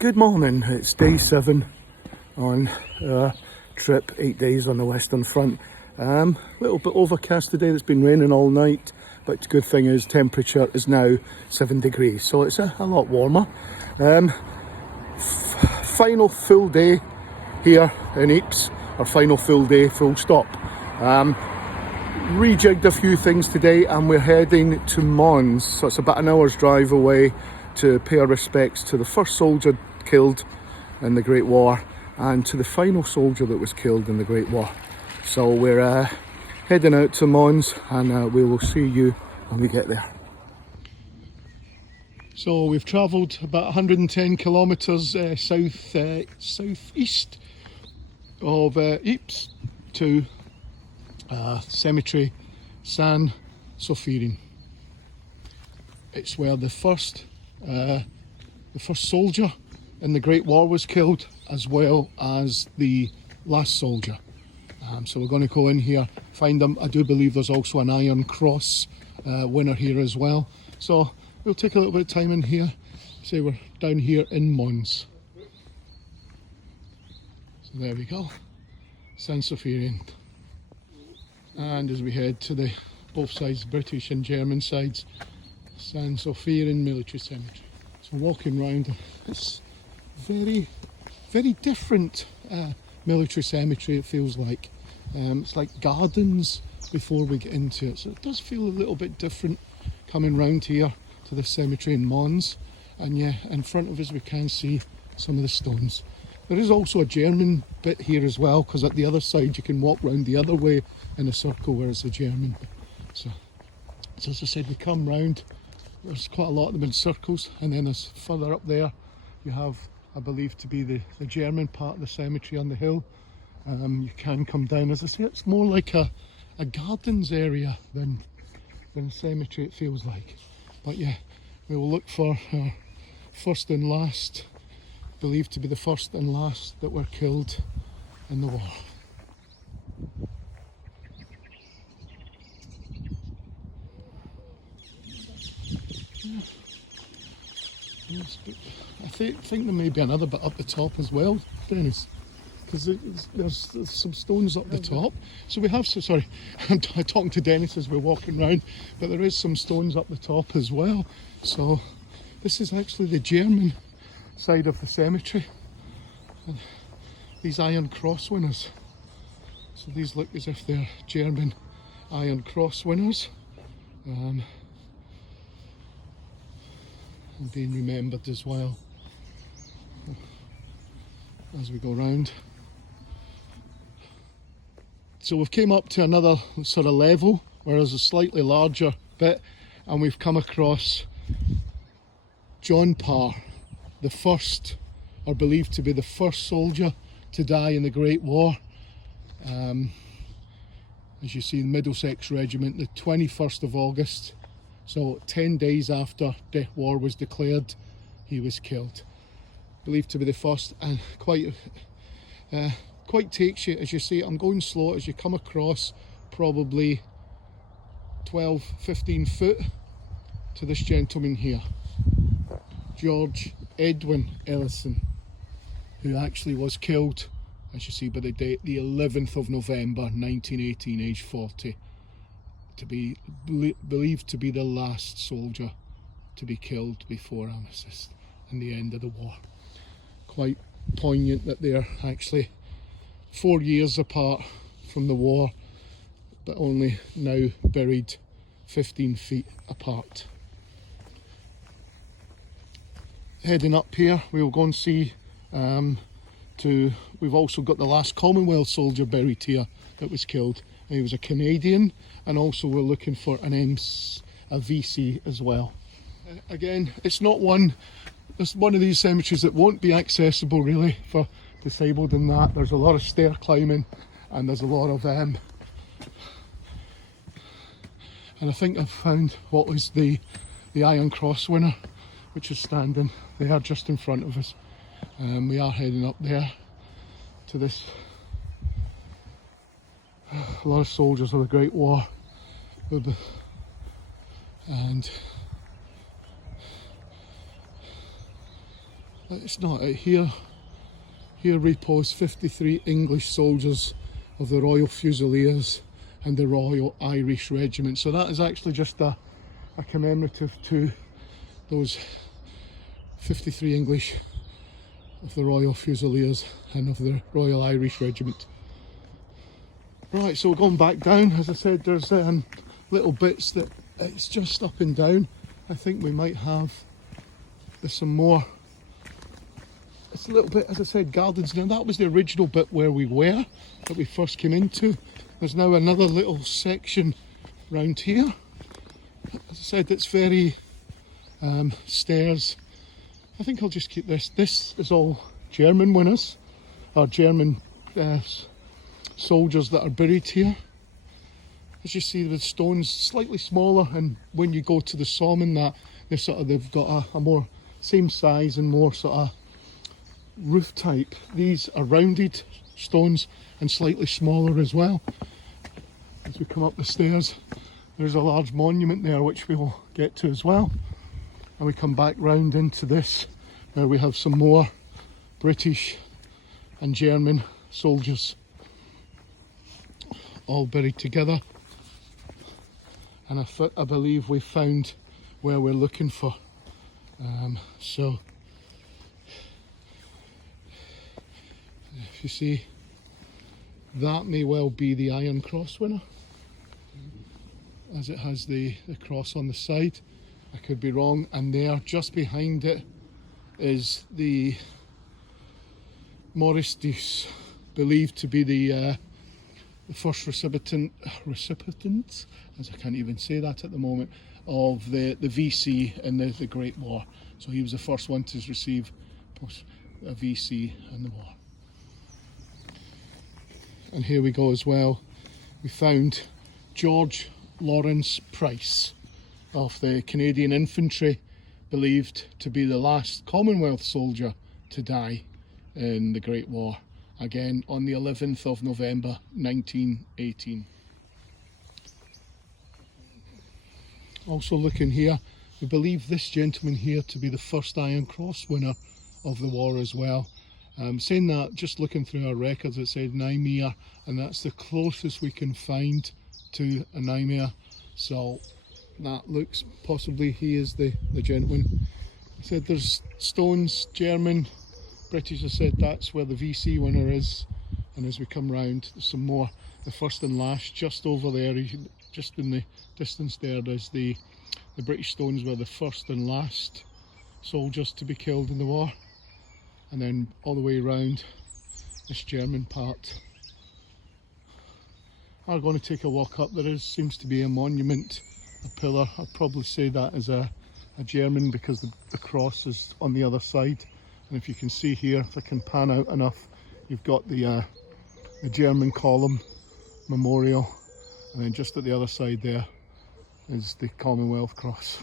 Good morning, it's day 7 on our trip, 8 days on the Western Front. Little bit overcast today, it's been raining all night, but the good thing is temperature is now 7 degrees, so it's a lot warmer. Final full day here in Ypres, our final full day, full stop. Rejigged a few things today and we're heading to Mons, so it's about an hour's drive away to pay our respects to the first soldier killed in the Great War and to the final soldier that was killed in the Great War. So we're heading out to Mons and we will see you when we get there. So we've travelled about 110 kilometres southeast of Ypres to cemetery Saint Sophirin. It's where the first soldier in the Great War was killed, as well as the last soldier. So we're going to go in here, find them. I do believe there's also an Iron Cross winner here as well. So we'll take a little bit of time in here. Say we're down here in Mons. So there we go, Saint Sophirin. And as we head to the both sides, British and German sides, Saint Sophirin Military Cemetery. So walking round, it's very different military cemetery, it feels like. It's like gardens before we get into it, so it does feel a little bit different coming round here to the cemetery in Mons. And yeah, in front of us we can see some of the stones. There is also a German bit here as well, because at the other side you can walk round the other way in a circle where it's a German. So as I said, we come round, there's quite a lot of them in circles, and then there's further up there you have, I believe, to be the German part of the cemetery on the hill. You can come down. As I say, it's more like a gardens area than a cemetery, it feels like. But yeah, we will look for our first and last, believed to be the first and last that were killed in the war. Yeah. Yes, but I think there may be another bit up the top as well, Dennis, because there's some stones up the top. So we have, sorry, I'm talking to Dennis as we're walking round, but there is some stones up the top as well. So this is actually the German side of the cemetery. And these Iron Cross winners. So these look as if they're German Iron Cross winners. And being remembered as well as we go round. So we've came up to another sort of level where there's a slightly larger bit, and we've come across John Parr, the first, or believed to be the first soldier to die in the Great War. As you see, the Middlesex Regiment, the 21st of August, so 10 days after the war was declared, he was killed. Believed to be the first, and quite takes you, as you see, I'm going slow, as you come across probably 12-15 foot to this gentleman here, George Edwin Ellison, who actually was killed, as you see, by the date, the 11th of November 1918, age 40, to be believed to be the last soldier to be killed before armistice and the end of the war. Quite poignant that they're actually 4 years apart from the war, but only now buried 15 feet apart. Heading up here, we will go and see we've also got the last Commonwealth soldier buried here that was killed. He was a Canadian, and also we're looking for a VC as well. Again, it's one of these cemeteries that won't be accessible really for disabled in that. There's a lot of stair climbing, and there's a lot of and I think I've found what was the Iron Cross winner, which is standing there just in front of us. We are heading up there to this. A lot of soldiers of the Great War, and It's not. Here repose 53 English soldiers of the Royal Fusiliers and the Royal Irish Regiment. So that is actually just a commemorative to those 53 English of the Royal Fusiliers and of the Royal Irish Regiment. Right, so we're going back down. As I said, there's little bits that it's just up and down. I think we might have, there's some more. It's a little bit, as I said, gardens. Now that was the original bit where we were, that we first came into. There's now another little section round here. As I said, it's very stairs. I think I'll just keep this. This is all German winners, or German soldiers that are buried here. As you see, the stones slightly smaller, and when you go to the Somme, that they've got a more same size and more sort of roof type. These are rounded stones and slightly smaller as well. As we come up the stairs, there's a large monument there which we will get to as well, and we come back round into this where we have some more British and German soldiers all buried together, and I believe we've found where we're looking for. So if you see, that may well be the Iron Cross winner, as it has the cross on the side. I could be wrong. And there, just behind it, is the Maurice Deuce, believed to be the first recipient, as I can't even say that at the moment, of the VC in the Great War. So he was the first one to receive a VC in the war. And here we go as well. We found George Lawrence Price of the Canadian Infantry, believed to be the last Commonwealth soldier to die in the Great War, again on the 11th of November 1918. Also looking here, we believe this gentleman here to be the first Iron Cross winner of the war as well. Saying that, just looking through our records, it said Nijmegen, and that's the closest we can find to a Nijmegen. So that looks, possibly he is the gentleman. I said there's stones, German, British. I said that's where the VC winner is. And as we come round, there's some more. The first and last, just over there, just in the distance there, there's the British stones were the first and last soldiers to be killed in the war. And then all the way around this German part. I'm going to take a walk up. There seems to be a monument, a pillar. I'd probably say that is a German, because the cross is on the other side. And if you can see here, if I can pan out enough, you've got the German column memorial, and then just at the other side there is the Commonwealth cross.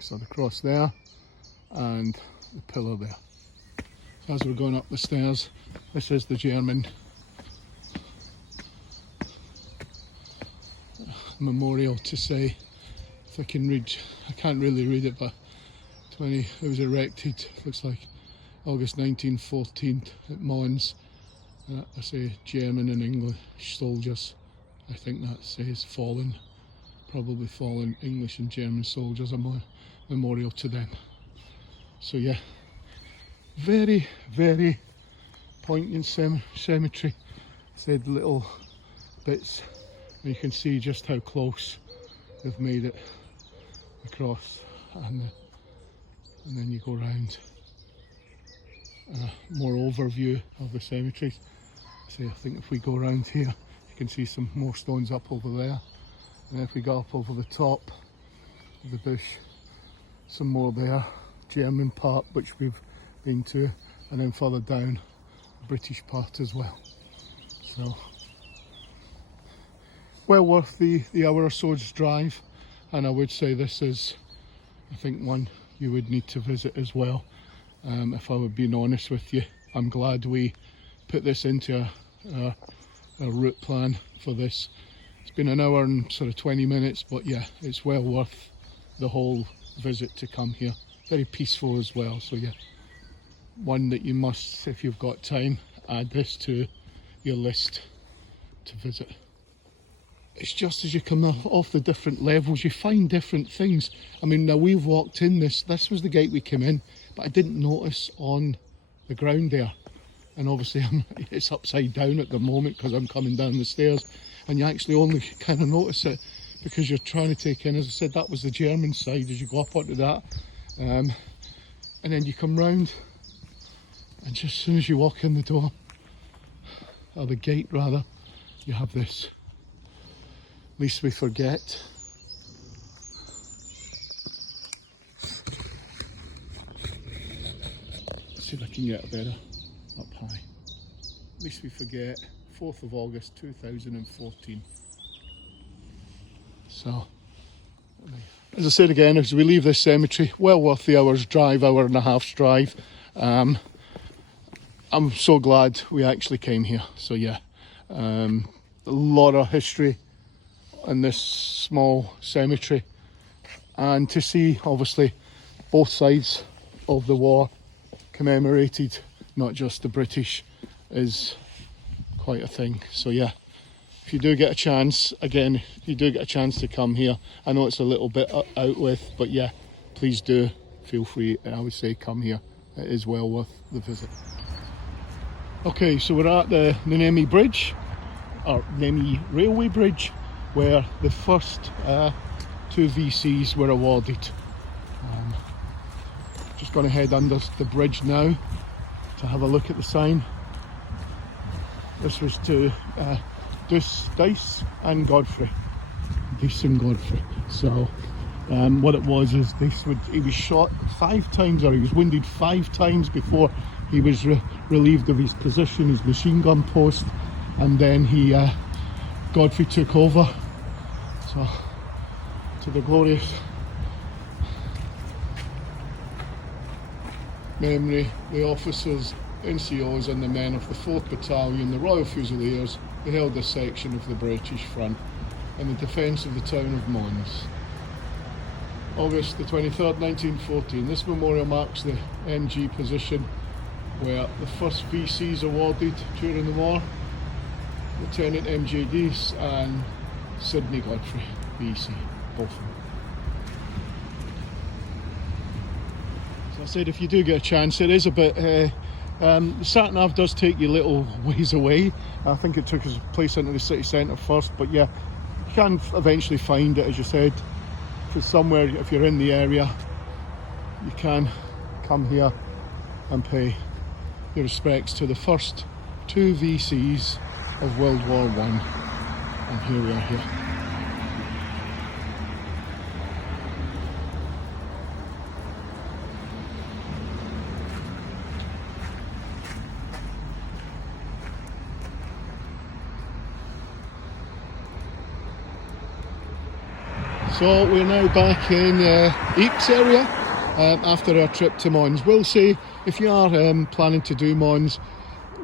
So the cross there and the pillar there. So as we're going up the stairs, this is the German memorial to say, if I can read, I can't really read it, but it was erected, looks like August 1914 at Mons. I say German and English soldiers. I think that says fallen, probably fallen English and German soldiers, a memorial to them. So yeah, very, very poignant cemetery. Said little bits, and you can see just how close they've made it across, and then you go round. More overview of the cemeteries. So I think if we go around here, you can see some more stones up over there, and if we go up over the top of the bush, some more there, German part which we've been to, and then further down the British part as well. So well worth the hour or so's drive, and I would say this is, I think, one you would need to visit as well. If I were being honest with you, I'm glad we put this into a route plan for this. It's been an hour and sort of 20 minutes, but yeah, it's well worth the whole visit to come here. very peaceful as well. So yeah, one that you must, if you've got time, add this to your list to visit. It's just as you come off the different levels, you find different things. I mean, now we've walked in this was the gate we came in, but I didn't notice on the ground there. And obviously it's upside down at the moment because I'm coming down the stairs, and you actually only kind of notice it because you're trying to take in, as I said, that was the German side as you go up onto that. And then you come round, and just as soon as you walk in the door, or the gate rather, you have this. Least we forget. Let's see if I can get a better up high. Least we forget, 4th of August 2014. So, as I said again, as we leave this cemetery, well worth the hour and a half's drive. I'm so glad we actually came here. So yeah, a lot of history in this small cemetery, and to see obviously both sides of the war commemorated, not just the British, is quite a thing. So yeah, if you do get a chance, again, if you do get a chance to come here, I know it's a little bit out with, but yeah, please do feel free. I would say come here, it is well worth the visit. Okay, so we're at the Nemi Bridge, or Nemi Railway Bridge, where the first 2 VCs were awarded. Just going to head under the bridge now to have a look at the sign. This was to Dice and Godfrey. Dice and Godfrey. So what it was is he was shot 5 times, or he was wounded 5 times before he was relieved of his position, his machine gun post, and then Godfrey took over. So, to the glorious memory, the officers, NCOs and the men of the 4th Battalion, the Royal Fusiliers, who held this section of the British front in the defence of the town of Mons. August the 23rd, 1914. This memorial marks the NG position where the first VCs awarded during the war. Lieutenant MJ Deese and Sidney Godfrey, VC, both of them. So I said, if you do get a chance, it is a bit, the sat-nav does take you a little ways away. I think it took us place into the city centre first, but yeah, you can eventually find it, as you said. If it's somewhere, if you're in the area, you can come here and pay your respects to the first 2 VCs of World War I. And here we are here. So we're now back in Ypres area after our trip to Mons. We'll say, if you are planning to do Mons,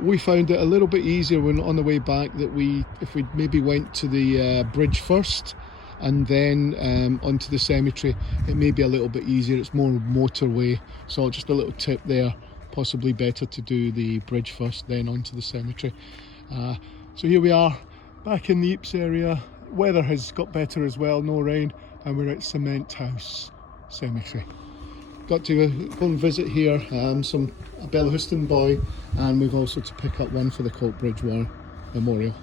we found it a little bit easier when on the way back that if we maybe went to the bridge first and then onto the cemetery, it may be a little bit easier. It's more motorway, so just a little tip there, possibly better to do the bridge first, then onto the cemetery. So here we are back in the Ypres area. Weather has got better as well, no rain, and we're at Cement House Cemetery. Got to go and visit here a Bellahouston boy, and we've also to pick up one for the Coatbridge War Memorial.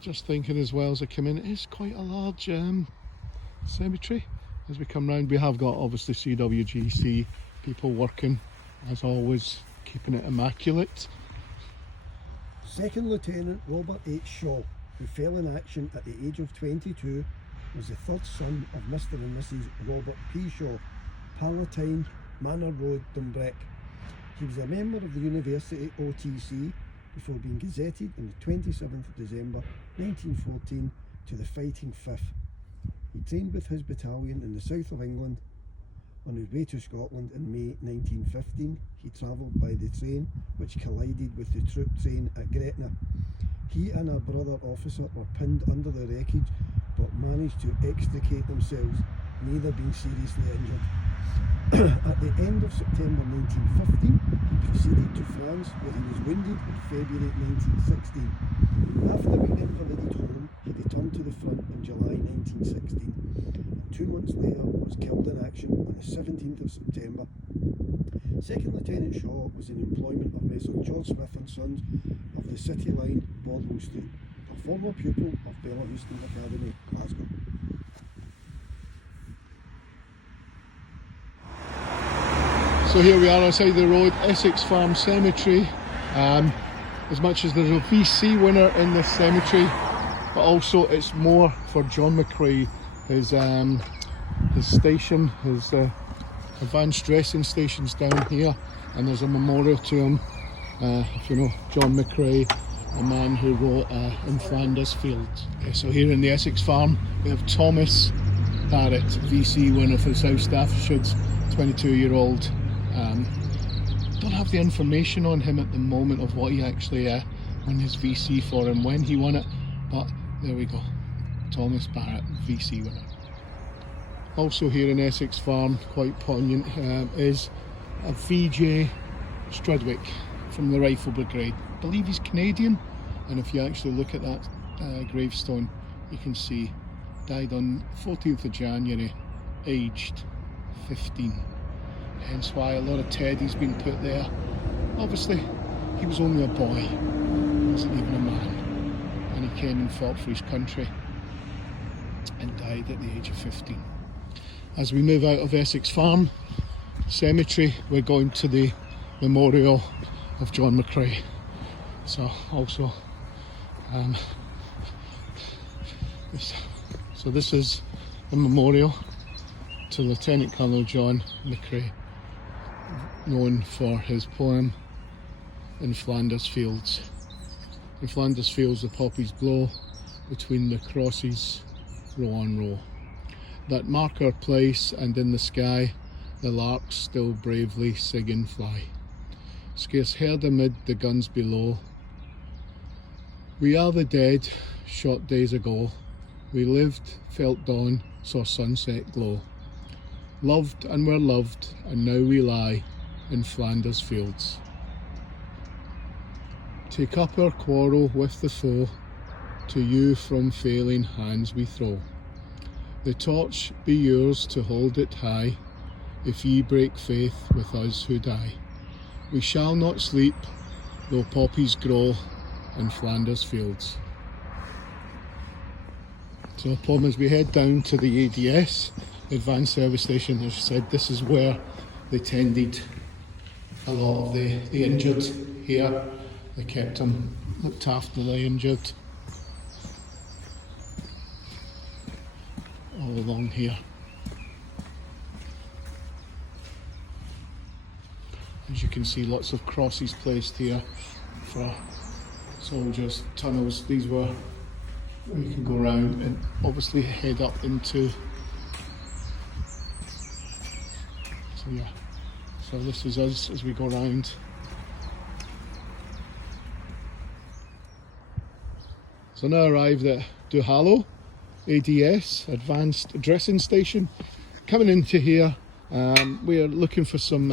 Just thinking as well as I come in, it is quite a large cemetery. As we come round, we have got obviously CWGC people working, as always, keeping it immaculate. Second Lieutenant Robert H. Shaw, who fell in action at the age of 22, was the 3rd son of Mr. and Mrs. Robert P. Shaw, Palatine, Manor Road, Dumbreck. He was a member of the University OTC before being gazetted on the 27th of December 1914 to the Fighting Fifth. He trained with his battalion in the south of England. On his way to Scotland in May 1915, he travelled by the train which collided with the troop train at Gretna. He and a brother officer were pinned under the wreckage but managed to extricate themselves, neither being seriously injured. At the end of September 1915, he proceeded to France where he was wounded in February 1916. After being invalided home, he returned to the front in July 1916 and 2 months later was killed in action on the 17th of September. Second Lieutenant Shaw was in employment of Messrs George Smith and Sons of the City Line, Bordwell Street, a former pupil of Bellahouston Academy, Glasgow. So here we are outside the road, Essex Farm Cemetery. As much as there's a VC winner in this cemetery, but also it's more for John McCrae, his station, his advanced dressing station's down here, and there's a memorial to him. If you know John McCrae, a man who wrote In Flanders Fields. Okay, so here in the Essex Farm we have Thomas Barrett, VC winner for the South Staffordshires, 22-year-old. Don't have the information on him at the moment of what he actually won his VC for and when he won it, but there we go, Thomas Barrett, VC winner. Also here in Essex Farm, quite poignant, is a VJ Strudwick from the Rifle Brigade. I believe he's Canadian, and if you actually look at that gravestone, you can see died on 14th of January, aged 15. Hence why a lot of teddy's been put there. Obviously, he was only a boy, he wasn't even a man, and he came and fought for his country and died at the age of 15. As we move out of Essex Farm Cemetery, we're going to the memorial of John McCrae. So also, this is a memorial to Lieutenant Colonel John McCrae, known for his poem In Flanders Fields. In Flanders Fields the poppies blow, between the crosses row on row. That mark our place, and in the sky the larks still bravely sing and fly, scarce heard amid the guns below. We are the dead, shot days ago. We lived, felt dawn, saw sunset glow. Loved and were loved, and now we lie in Flanders Fields. Take up our quarrel with the foe, to you from failing hands we throw. The torch be yours to hold it high, if ye break faith with us who die. We shall not sleep, though poppies grow in Flanders Fields. So upon as we head down to the ADS, Advanced Service Station, as I said, this is where they tended a lot of the injured here. They kept them, looked after the injured all along here. As you can see, lots of crosses placed here for soldiers, tunnels. These were where you can go around and obviously head up into. So yeah, so this is us as we go around. So now arrived at Duhallow ADS, Advanced Dressing Station. Coming into here, we're looking for some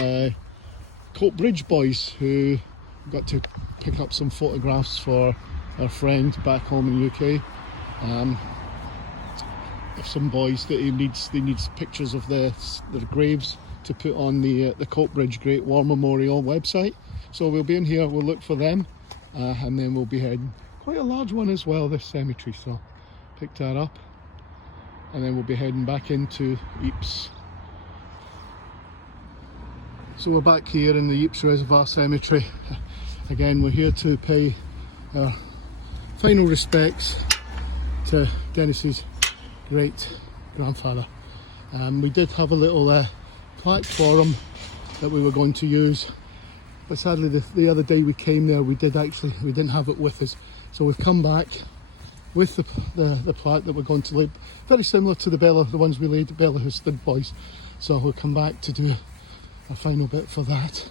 Coatbridge boys who got to pick up some photographs for our friend back home in the UK. Of some boys that he needs pictures of their graves to put on the Coatbridge Great War Memorial website. So we'll be in here, we'll look for them, and then we'll be heading, quite a large one as well, this cemetery, so pick that up, and then we'll be heading back into Ypres. So we're back here in the Ypres Reservoir Cemetery. Again, we're here to pay our final respects to Dennis's great grandfather. We did have a little plaque for him that we were going to use, but sadly the other day we came there, we didn't have it with us. So we've come back with the plaque that we're going to lay, very similar to the ones we laid at Bellahouston boys. So we'll come back to do a final bit for that.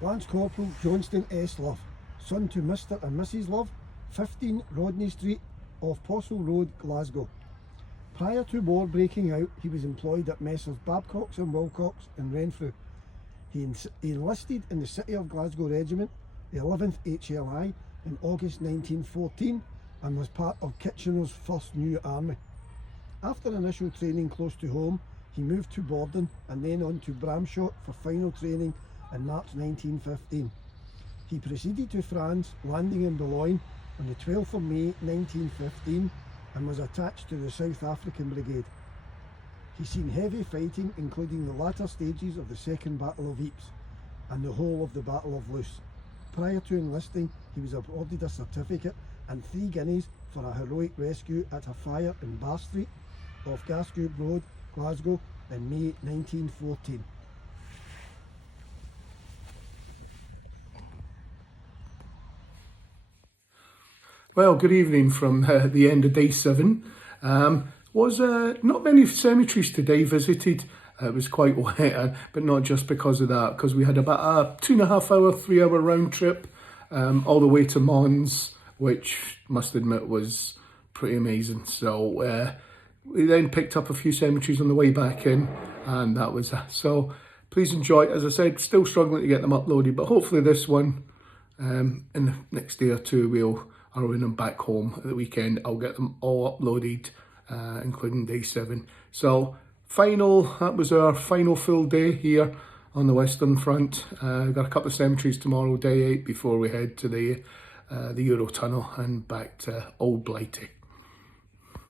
Lance Corporal Johnston S. Love, son to Mr. and Mrs. Love, 15 Rodney Street off Postle Road, Glasgow. Prior to war breaking out, he was employed at Messrs Babcock's and Wilcox in Renfrew. He enlisted in the City of Glasgow Regiment, the 11th HLI, in August 1914 and was part of Kitchener's 1st New Army. After initial training close to home, he moved to Borden and then on to Bramshot for final training in March 1915. He proceeded to France, landing in Boulogne on the 12th of May 1915 and was attached to the South African Brigade. He's seen heavy fighting, including the latter stages of the Second Battle of Ypres and the whole of the Battle of Loos. Prior to enlisting, he was awarded a certificate and 3 guineas for a heroic rescue at a fire in Bar Street off Gascoigne Road, Glasgow in May 1914. Well, good evening from the end of day 7. Was not many cemeteries today visited. It was quite wet, but not just because of that, because we had about a 2.5 hour, 3 hour round trip all the way to Mons, which must admit was pretty amazing. So we then picked up a few cemeteries on the way back in, and that was that. So please enjoy. As I said, still struggling to get them uploaded, but hopefully this one in the next day or two I'll when I'm back home at the weekend, I'll get them all uploaded, including day 7. So that was our final full day here on the Western Front. Got a couple of cemeteries tomorrow, day 8, before we head to the Eurotunnel and back to Old Blighty.